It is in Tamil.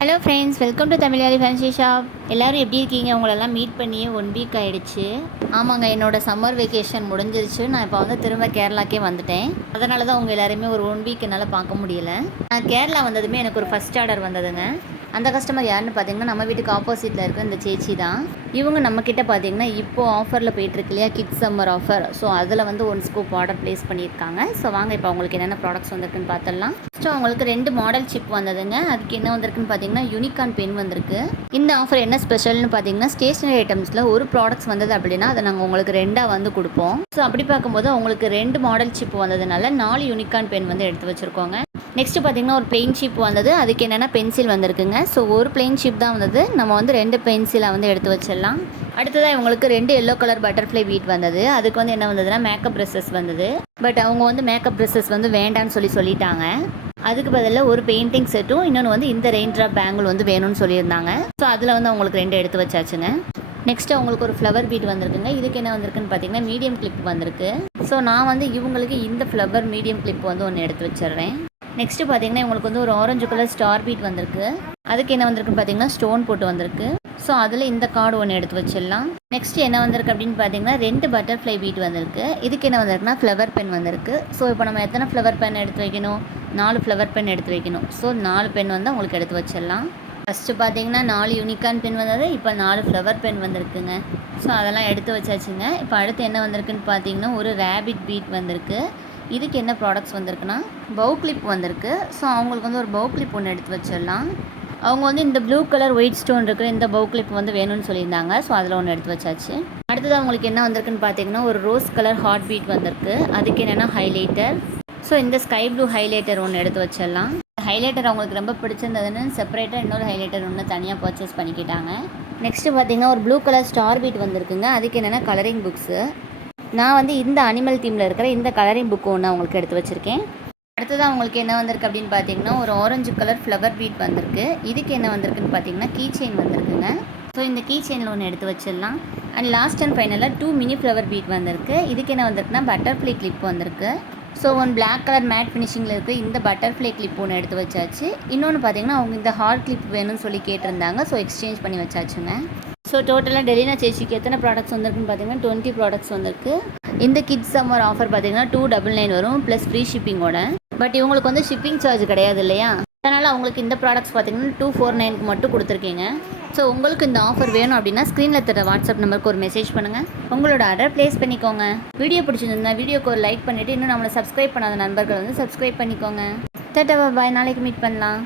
Hello friends, welcome to Tamizhari fancy shop. எல்லோரும் எப்படி இருக்கீங்க? உங்களெல்லாம் மீட் பண்ணியே 1 வீக் ஆகிடுச்சு. ஆமாங்க, என்னோடய சம்மர் வெக்கேஷன் முடிஞ்சிருச்சு. நான் இப்போ வந்து திரும்ப கேரளாக்கே வந்துட்டேன். அதனால தான் உங்கள் எல்லாருமே ஒரு 1 வீக் என்னால் பார்க்க முடியல. நான் கேரளா வந்ததுமே எனக்கு ஒரு ஃபஸ்ட் ஆர்டர் வந்ததுங்க. அந்த கஸ்டமர் யாருன்னு பார்த்தீங்கன்னா, நம்ம வீட்டுக்கு ஆப்போசிட்டில் இருக்கிற இந்த சேச்சி தான். இவங்க நம்மக்கிட்ட பார்த்தீங்கன்னா, இப்போது ஆஃபரில் போயிட்டுருக்கு இல்லையா, கிட்ஸ் சம்மர் ஆஃபர். ஸோ அதில் வந்து 1 ஸ்கூப் ஆர்டர் ப்ளேஸ் பண்ணியிருக்காங்க. ஸோ வாங்க இப்போ அவங்களுக்கு என்னென்ன ப்ராடக்ட்ஸ் வந்திருக்குன்னு பார்த்துடலாம். ஸோ அவங்களுக்கு 2 மாடல் சிப் வந்ததுங்க. அதுக்கு என்ன வந்திருக்குன்னு பார்த்தீங்கன்னா, யூனிகார்ன் பென் வந்திருக்கு. இந்த ஆஃபர் என்ன ஸ்பெஷல்னு பார்த்தீங்கன்னா, ஸ்டேஷனரி ஐட்டம்ஸில் ஒரு ப்ராடக்ட்ஸ் வந்தது அப்படின்னா அதை நாங்கள் உங்களுக்கு 2ஆக வந்து கொடுப்போம். ஸோ அப்படி பார்க்கும்போது அவங்களுக்கு 2 மாடல் சிப் வந்ததுனால 4 யூனிகார்ன் பென் வந்து எடுத்து வச்சுருக்கோங்க. நெக்ஸ்ட்டு பார்த்தீங்கன்னா, ஒரு பிளெயின் ஷீப் வந்தது. அதுக்கு என்னென்னா பென்சில் வந்திருக்குங்க. ஸோ ஒரு பிளெயின் ஷீப் தான் வந்தது. நம்ம வந்து 2 பென்சிலை வந்து எடுத்து வச்சிடலாம். அடுத்ததாக இவங்களுக்கு 2 எல்லோ கலர் பட்டர்ஃப்ளை பீட் வந்தது. அதுக்கு வந்து என்ன வந்ததுன்னா, மேக்கப் ப்ரெஷஸ் வந்தது. பட் அவங்க வந்து மேக்கப் ப்ரெஷஸ் வந்து வேண்டான்னு சொல்லிட்டாங்க. அதுக்கு பதிலாக ஒரு பெயிண்டிங் செட்டும், இன்னொன்று வந்து இந்த ரெயின் ட்ராப் பேங்கிள் வந்து வேணும்னு சொல்லியிருந்தாங்க. ஸோ அதில் வந்து அவங்களுக்கு 2 எடுத்து வச்சாச்சுங்க. நெக்ஸ்ட்டு அவங்களுக்கு ஒரு ஃப்ளவர் பீட் வந்திருக்குங்க. இதுக்கு என்ன வந்திருக்குன்னு பார்த்தீங்கன்னா, மீடியம் கிளிப் வந்திருக்கு. ஸோ நான் வந்து இவங்களுக்கு இந்த ஃப்ளவர் மீடியம் கிளிப் வந்து ஒன்று எடுத்து வச்சிடுறேன். நெக்ஸ்ட்டு பார்த்தீங்கன்னா, இவங்களுக்கு வந்து ஒரு ஆரஞ்சு கலர் ஸ்டார் பீட் வந்திருக்கு. அதுக்கு என்ன வந்திருக்குன்னு பார்த்தீங்கன்னா, ஸ்டோன் போட்டு வந்திருக்கு. ஸோ அதில் இந்த கார்டு ஒன்று எடுத்து வச்சிடலாம். நெக்ஸ்ட் என்ன வந்திருக்கு அப்படின்னு பார்த்தீங்கன்னா, 2 பட்டர்ஃப்ளை பீட் வந்திருக்கு. இதுக்கு என்ன வந்திருக்குன்னா, ஃப்ளவர் பென் வந்திருக்கு. ஸோ இப்போ நம்ம எத்தனை ஃப்ளவர் பென் எடுத்து வைக்கணும்? 4 ஃப்ளவர் பென் எடுத்து வைக்கணும். ஸோ 4 பென் வந்து உங்களுக்கு எடுத்து வச்சிடலாம். ஃபஸ்ட்டு பார்த்தீங்கன்னா 4 யூனிகார்ன் பென் வந்தது. இப்போ 4 ஃப்ளவர் பென் வந்திருக்குங்க. ஸோ அதெல்லாம் எடுத்து வச்சாச்சுங்க. இப்போ அடுத்து என்ன வந்திருக்குன்னு பார்த்தீங்கன்னா, ஒரு ரேபிட் பீட் வந்திருக்கு. இதுக்கு என்ன ப்ராடக்ட்ஸ் வந்திருக்குன்னா, பவு கிளிப் வந்திருக்கு. ஸோ அவங்களுக்கு வந்து ஒரு பவு கிளிப் ஒன்று எடுத்து வச்சிடலாம். அவங்க வந்து இந்த ப்ளூ கலர் ஒயிட் ஸ்டோன் இருக்கிற இந்த பவு கிளிப் வந்து வேணும்னு சொல்லியிருந்தாங்க. ஸோ அதில் ஒன்று எடுத்து வச்சாச்சு. அடுத்தது அவங்களுக்கு என்ன வந்திருக்குன்னு பார்த்தீங்கன்னா, ஒரு ரோஸ் கலர் ஹார்ட் பீட் வந்திருக்கு. அதுக்கு என்னென்னா ஹைலைட்டர். ஸோ இந்த ஸ்கை ப்ளூ ஹைலைட்டர் ஒன்று எடுத்து வச்சிடலாம். ஹைலைட்டர் அவங்களுக்கு ரொம்ப பிடிச்சிருந்ததுன்னு செப்பரேட்டாக இன்னொரு ஹைலைட்டர் ஒன்று தனியாக பர்ச்சேஸ் பண்ணிக்கிட்டாங்க. நெக்ஸ்ட்டு பார்த்தீங்கன்னா, ஒரு ப்ளூ கலர் ஸ்டார் பீட் வந்திருக்குங்க. அதுக்கு என்னென்னா கலரிங் புக்ஸு. நான் வந்து இந்த அனிமல் தீமில் இருக்கிற இந்த கலரிங் புக்கு ஒன்று அவங்களுக்கு எடுத்து வச்சுருக்கேன். அடுத்ததாக அவங்களுக்கு என்ன வந்திருக்கு அப்படின்னு பார்த்தீங்கன்னா, ஒரு ஆரஞ்சு கலர் ஃப்ளவர் பீட் வந்திருக்கு. இதுக்கு என்ன வந்திருக்குன்னு பார்த்தீங்கன்னா, கீ செயின் வந்திருக்குங்க. ஸோ இந்த கீ செயினில் ஒன்று எடுத்து வச்சிடலாம். அண்ட் லாஸ்ட் அண்ட் ஃபைனலாக 2 மினி ஃப்ளவர் பீட் வந்திருக்கு. இதுக்கு என்ன வந்திருக்குன்னா, பட்டர்ஃப்ளை கிளிப் வந்திருக்கு. ஸோ பிளாக் கலர் மேட் ஃபினிஷிங்கில் இருக்கிற இந்த பட்டர்ஃப்ளை கிளிப் ஒன்று எடுத்து வச்சாச்சு. இன்னொன்று பார்த்தீங்கன்னா, அவங்க இந்த ஹார்ட் கிளிப் வேணும்னு சொல்லி கேட்டிருந்தாங்க. ஸோ எக்ஸ்சேஞ்ச் பண்ணி வச்சாச்சுங்க. ஸோ டோட்டலாக டெலினா சேச்சிக்கு எத்தனை ப்ராடக்ட்ஸ் வந்திருக்குன்னு பார்த்தீங்கன்னா, 20 ப்ராடக்ட்ஸ் வந்திருக்கு. இந்த கிட்ஸ் சம்மர் ஆஃபர் பார்த்தீங்கன்னா 299 வரும் ப்ளஸ் ஃப்ரீ ஷிப்பிங்கோட. பட் இவங்களுக்கு வந்து ஷிப்பிங் சார்ஜ் கிடையாது இல்லையா, அதனால் அவங்களுக்கு இந்த ப்ராடக்ட்ஸ் பார்த்தீங்கன்னா 249க்கு மட்டும் கொடுத்துருக்கீங்க. ஸோ உங்களுக்கு இந்த ஆஃபர் வேணும் அப்படின்னா ஸ்க்ரீனில் தர வாட்ஸ்அப் நம்பருக்கு ஒரு மெசேஜ் பண்ணுங்கள். உங்களோட ஆர்டர் ப்ளேஸ் பண்ணிக்கோங்க. வீடியோ பிடிச்சிருந்தா வீடியோக்கு ஒரு லைக் பண்ணிவிட்டு இன்னும் நம்மளை சப்ஸ்கிரைப் பண்ணாத நண்பர்கள் வந்து சப்ஸ்கிரைப் பண்ணிக்கோங்க. டாடா பாய், நாளைக்கு மீட் பண்ணலாம்.